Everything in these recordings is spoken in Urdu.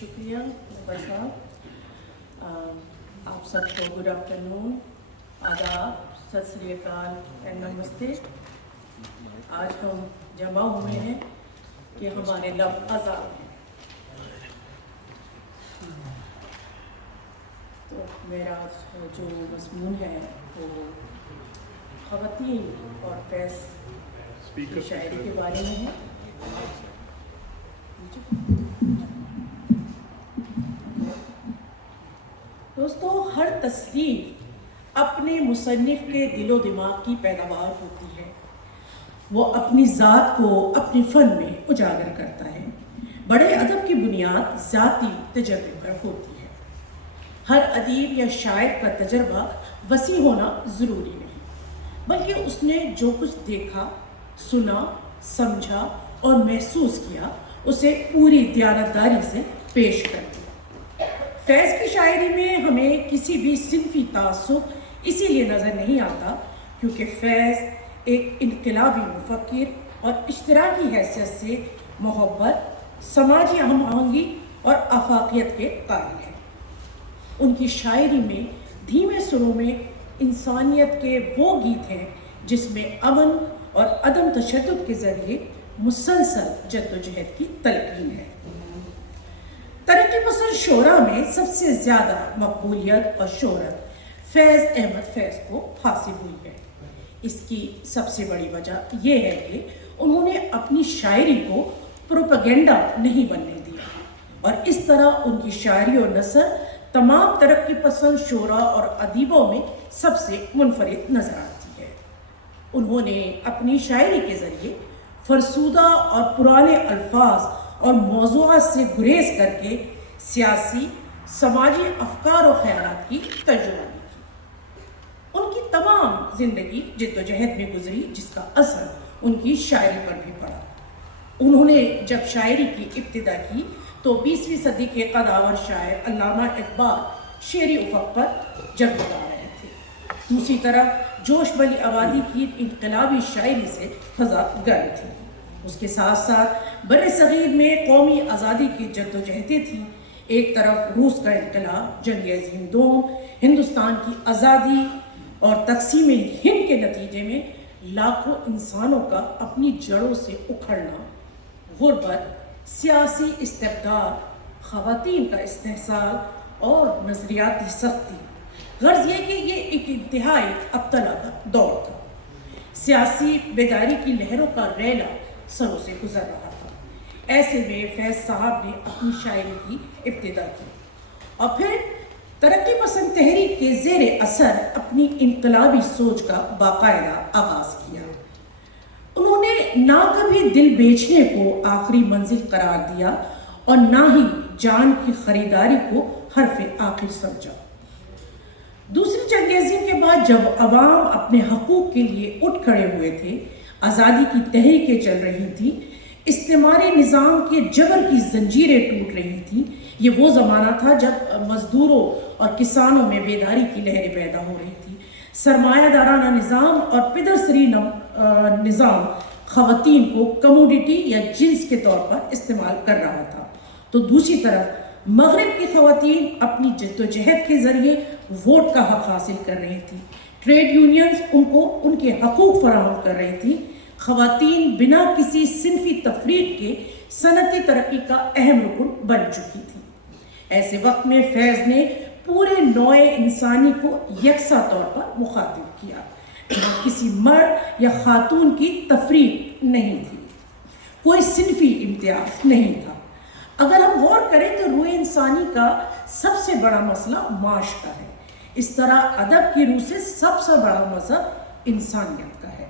شکریہ نبر صاحب. آپ سب کو گڈ آفٹرنون، آداب، ست سری اکال اینڈ نمستے. آج ہم جمع ہوئے ہیں کہ ہمارے لب آزاد ہیں. تو میرا جو مضمون ہے وہ خواتین اور فیض کی شاعری کے بارے میں ہے. دوستو، ہر تصنیف اپنے مصنف کے دل و دماغ کی پیداوار ہوتی ہے. وہ اپنی ذات کو اپنے فن میں اجاگر کرتا ہے. بڑے ادب کی بنیاد ذاتی تجربے پر ہوتی ہے. ہر ادیب یا شاعر کا تجربہ وسیع ہونا ضروری نہیں، بلکہ اس نے جو کچھ دیکھا، سنا، سمجھا اور محسوس کیا اسے پوری دیانتداری سے پیش کر دیا. فیض کی شاعری میں ہمیں کسی بھی صنفی تعصب اسی لیے نظر نہیں آتا کیونکہ فیض ایک انقلابی مفکر اور اشتراکی حیثیت سے محبت، سماجی ہم آہنگی اور آفاقیت کے قائل ہیں. ان کی شاعری میں دھیمے سروں میں انسانیت کے وہ گیت ہیں جس میں امن اور عدم تشدد کے ذریعے مسلسل جد و جہد کی تلقین ہے. ترقی پسند شعراء میں سب سے زیادہ مقبولیت اور شہرت فیض احمد فیض کو حاصل ہوئی ہے. اس کی سب سے بڑی وجہ یہ ہے کہ انہوں نے اپنی شاعری کو پروپیگنڈا نہیں بننے دیا اور اس طرح ان کی شاعری اور نثر تمام ترقی پسند شعراء اور ادیبوں میں سب سے منفرد نظر آتی ہے. انہوں نے اپنی شاعری کے ذریعے فرسودہ اور پرانے الفاظ اور موضوعات سے گریز کر کے سیاسی، سماجی افکار و خیالات کی ترجمانی کی. ان کی تمام زندگی جد و جہد میں گزری جس کا اثر ان کی شاعری پر بھی پڑا. انہوں نے جب شاعری کی ابتدا کی تو 20ویں صدی کے قداور شاعر علامہ اقبال شعری افق پر جگمگا رہے تھے. دوسری طرف جوش بلی آبادی کی انقلابی شاعری سے فضا گرم تھی. اس کے ساتھ ساتھ بر صغیر میں قومی آزادی کی جد و جہدیں تھیں. ایک طرف روس کا انقلاب، جنگ عظیم دوم، ہندوستان کی آزادی اور تقسیم ہند کے نتیجے میں لاکھوں انسانوں کا اپنی جڑوں سے اکھڑنا، غربت، سیاسی استبداد، خواتین کا استحصال اور نظریاتی سختی. غرض یہ کہ یہ ایک انتہائی ابتلا کا دور تھا. سیاسی بیداری کی لہروں کا ریلا سروں سے گزر رہا تھا. ایسے میں فیض صاحب نے اپنی شاعری کی ابتدا کی اور پھر ترقی پسند تحریک کے زیر اثر اپنی انقلابی سوچ کا باقاعدہ آغاز کیا. انہوں نے نہ کبھی دل بیچنے کو آخری منزل قرار دیا اور نہ ہی جان کی خریداری کو حرف آخر سمجھا. دوسری جنگ عظیم کے بعد جب عوام اپنے حقوق کے لیے اٹھ کھڑے ہوئے تھے، آزادی کی تحریکیں چل رہی تھیں، استعماری نظام کے جبر کی زنجیریں ٹوٹ رہی تھیں، یہ وہ زمانہ تھا جب مزدوروں اور کسانوں میں بیداری کی لہریں پیدا ہو رہی تھی. سرمایہ دارانہ نظام اور پدرسری نظام خواتین کو کموڈیٹی یا جنس کے طور پر استعمال کر رہا تھا. تو دوسری طرف مغرب کی خواتین اپنی جد و جہد کے ذریعے ووٹ کا حق حاصل کر رہی تھیں. ٹریڈ یونینز ان کو ان کے حقوق فراہم کر رہی تھیں. خواتین بنا کسی صنفی تفریق کے صنعتی ترقی کا اہم رکن بن چکی تھی. ایسے وقت میں فیض نے پورے نوع انسانی کو یکساں طور پر مخاطب کیا. کسی مرد یا خاتون کی تفریق نہیں تھی، کوئی صنفی امتیاز نہیں تھا. اگر ہم غور کریں تو روح انسانی کا سب سے بڑا مسئلہ معاش کا ہے. اس طرح ادب کی روح سے سب سے بڑا مذہب انسانیت کا ہے.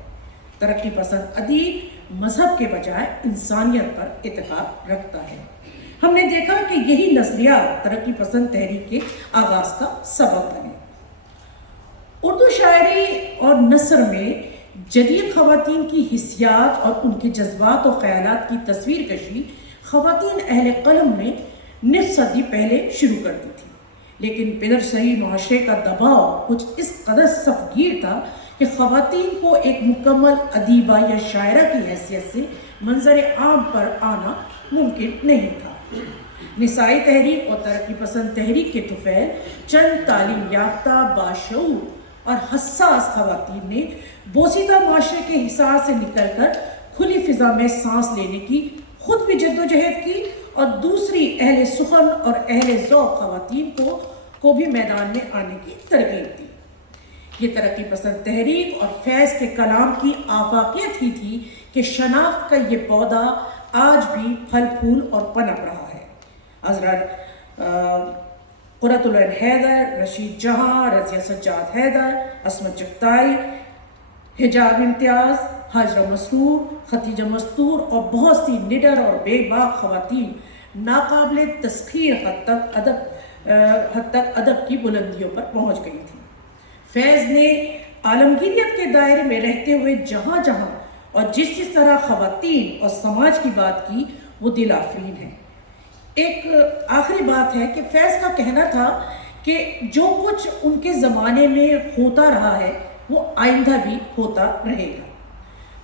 ترقی پسند ادیب مذہب کے بجائے انسانیت پر اعتقاد رکھتا ہے. ہم نے دیکھا کہ یہی نظریات ترقی پسند تحریک کے آغاز کا سبب بنے. اردو شاعری اور نثر میں جدید خواتین کی حسیات اور ان کے جذبات و خیالات کی تصویر کشی خواتین اہل قلم نے نصف صدی پہلے شروع کر دی تھی. لیکن پدرسری معاشرے کا دباؤ کچھ اس قدر سختگیر تھا کہ خواتین کو ایک مکمل ادیبہ یا شاعرہ کی حیثیت سے منظر عام پر آنا ممکن نہیں تھا. نسائی تحریک اور ترقی پسند تحریک کے طفیل چند تعلیم یافتہ باشعور اور حساس خواتین نے بوسیدہ معاشرے کے حصار سے نکل کر کھلی فضا میں سانس لینے کی خود بھی جد و جہد کی اور دوسری اہل سخن اور اہل ذوق خواتین کو بھی میدان میں آنے کی ترغیب دی۔ یہ ترقی پسند تحریک اور فیض کے کلام کی آفاقیت ہی تھی کہ شناخت کا یہ پودا آج بھی پھل پھول اور پنپ رہا ہے۔ حضرت قرۃ العین حیدر، رشید جہاں، رضیہ سجاد حیدر، عصمت چغتائی، حجاب امتیاز، ہاجرہ مسرور، ختیجہ مستور اور بہت سی نڈر اور بے باک خواتین ناقابل تسخیر حد تک ادب کی بلندیوں پر پہنچ گئی تھیں۔ فیض نے عالمگیریت کے دائرے میں رہتے ہوئے جہاں جہاں اور جس طرح خواتین اور سماج کی بات کی وہ دل آفرین ہے۔ ایک آخری بات ہے کہ فیض کا کہنا تھا کہ جو کچھ ان کے زمانے میں ہوتا رہا ہے وہ آئندہ بھی ہوتا رہے گا،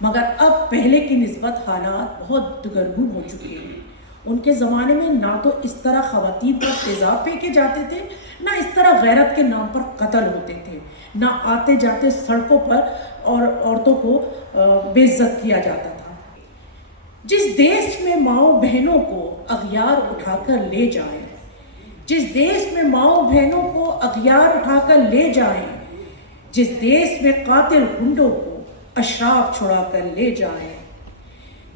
مگر اب پہلے کی نسبت حالات بہت دگرگون ہو چکے ہیں۔ ان کے زمانے میں نہ تو اس طرح خواتین پر تیزاب پھینکے جاتے تھے، نہ اس طرح غیرت کے نام پر قتل ہوتے تھے، نہ آتے جاتے سڑکوں پر اور عورتوں کو بے عزت کیا جاتا تھا۔ جس دیش میں ماؤں بہنوں کو اغیار اٹھا کر لے جائیں، جس دیش میں ماؤں بہنوں کو اغیار اٹھا کر لے جائیں، جس دیش میں قاتل گنڈوں کو اشراف چھڑا کر لے جائیں،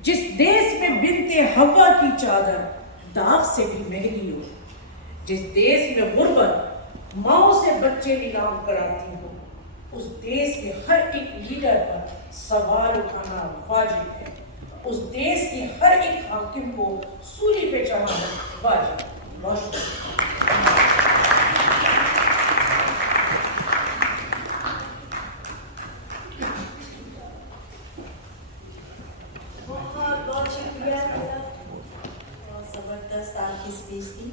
جس دیش میں بنت حوا کی چادر داغ سے بھی مہنگی ہو، جس دیش میں غربت ماؤں سے بچے نیلام کراتی ہو، اس دیش میں ہر ایک لیڈر پر سوال اٹھانا واجب ہے، اس دیش کے ہر ایک حاکم کو سولی پہ چڑھانا واجب ہے۔ بہت بہت شکریہ، بہت زبردست آپ کی اسپیچ تھی۔